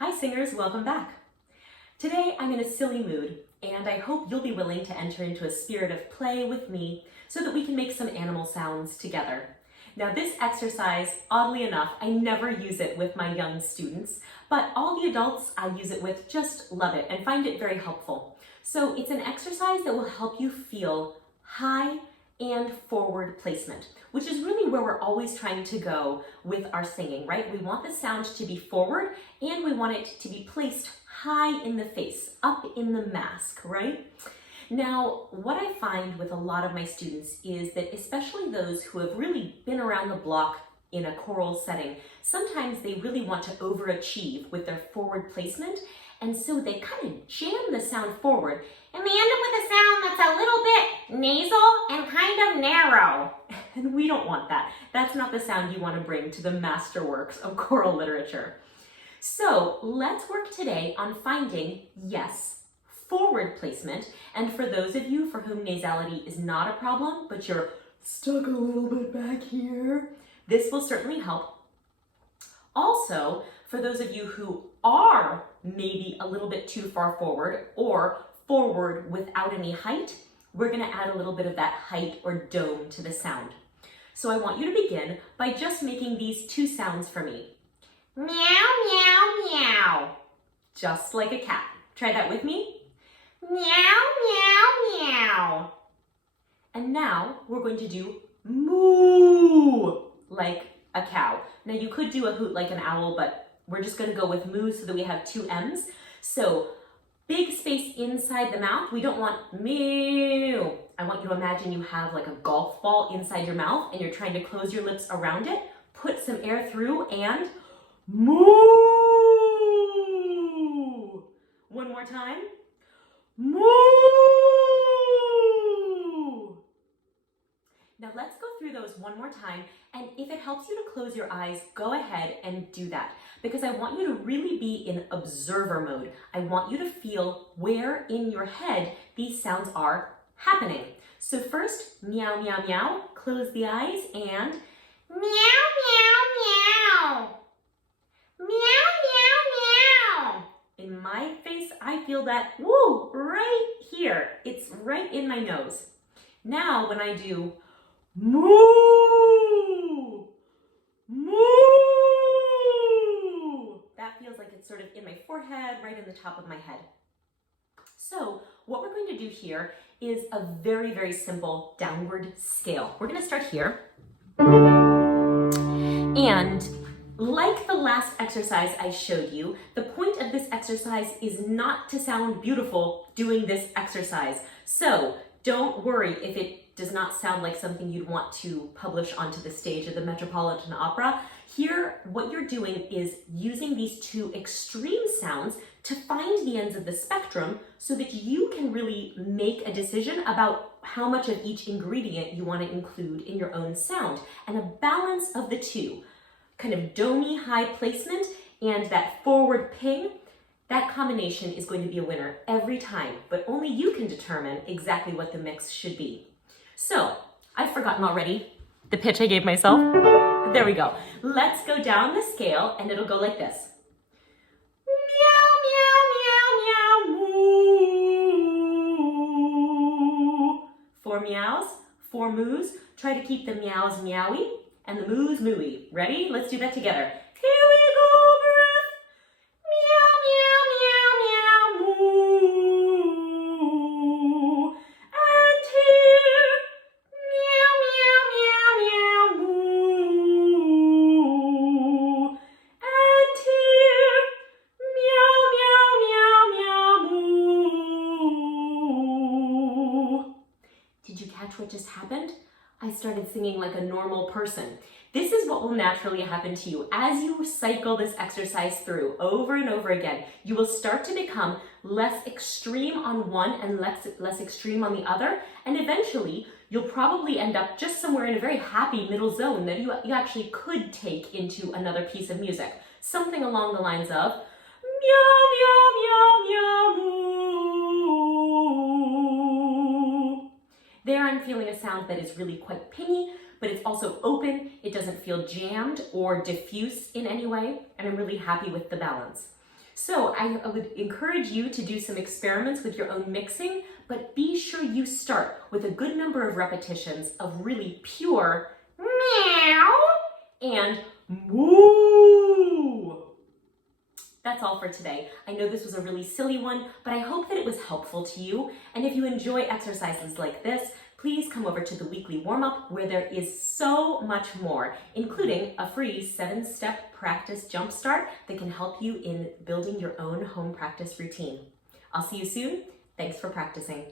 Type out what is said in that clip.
Hi singers, welcome back. Today I'm in a silly mood and I hope you'll be willing to enter into a spirit of play with me so that we can make some animal sounds together. Now this exercise, oddly enough, I never use it with my young students, but all the adults I use it with just love it and find it very helpful. So it's an exercise that will help you feel high and forward placement, which is really where we're always trying to go with our singing, right? We want the sound to be forward and we want it to be placed high in the face, up in the mask, right? Now, what I find with a lot of my students is that especially those who have really been around the block in a choral setting, sometimes they really want to overachieve with their forward placement, and so they kind of jam the sound forward, and they end up with a sound that's a little bit nasal and kind of narrow. And we don't want that. That's not the sound you want to bring to the masterworks of choral literature. So let's work today on finding, yes, forward placement. And for those of you for whom nasality is not a problem, but you're stuck a little bit back here, this will certainly help. Also, for those of you who are maybe a little bit too far forward or forward without any height, we're going to add a little bit of that height or dome to the sound. So I want you to begin by just making these two sounds for me. Meow, meow, meow. Just like a cat. Try that with me. Meow, meow, meow. And now we're going to do moo, like a cow. Now you could do a hoot like an owl, but we're just going to go with moo so that we have two M's. So big space inside the mouth. We don't want meow. I want you to imagine you have like a golf ball inside your mouth and you're trying to close your lips around it. Put some air through and moo. One more time. Moo. Now let's go through those one more time, and if it helps you to close your eyes, go ahead and do that, because I want you to really be in observer mode. I want you to feel where in your head these sounds are happening. So first, meow, meow, meow, close the eyes and meow, meow, meow. Meow, meow, meow. In my face, I feel that, woo, right here. It's right in my nose. Now when I do moo, moo, that feels like it's sort of in my forehead, right in the top of my head. So what we're going to do here is a very, very simple downward scale. We're going to start here. And like the last exercise I showed you, the point of this exercise is not to sound beautiful doing this exercise. So don't worry if it does not sound like something you'd want to publish onto the stage of the Metropolitan Opera. Here, what you're doing is using these two extreme sounds to find the ends of the spectrum so that you can really make a decision about how much of each ingredient you want to include in your own sound, and a balance of the two. Kind of domey high placement and that forward ping, that combination is going to be a winner every time, but only you can determine exactly what the mix should be. So, I've forgotten already the pitch I gave myself. There we go. Let's go down the scale and it'll go like this. Meow, meow, meow, meow, moo. 4 meows, 4 moos. Try to keep the meows meowy and the moos mooey. Ready? Let's do that together. Here we go, breath. Meow, meow, meow, meow, moo. And here, meow, meow, meow, meow, moo. And here, meow, meow, meow, meow, moo. Did you catch what just happened? I started singing like a normal person. This is what will naturally happen to you. As you cycle this exercise through over and over again, you will start to become less extreme on one and less extreme on the other, and eventually you'll probably end up just somewhere in a very happy middle zone that you actually could take into another piece of music. Something along the lines of meow, meow, meow, meow, moo. There I'm feeling a sound that is really quite pingy, but it's also open. It doesn't feel jammed or diffuse in any way, and I'm really happy with the balance. So I would encourage you to do some experiments with your own mixing, but be sure you start with a good number of repetitions of really pure meow and moo. That's all for today. I know this was a really silly one, but I hope that it was helpful to you. And if you enjoy exercises like this, please come over to the weekly warm-up where there is so much more, including a free 7-step practice jumpstart that can help you in building your own home practice routine. I'll see you soon. Thanks for practicing.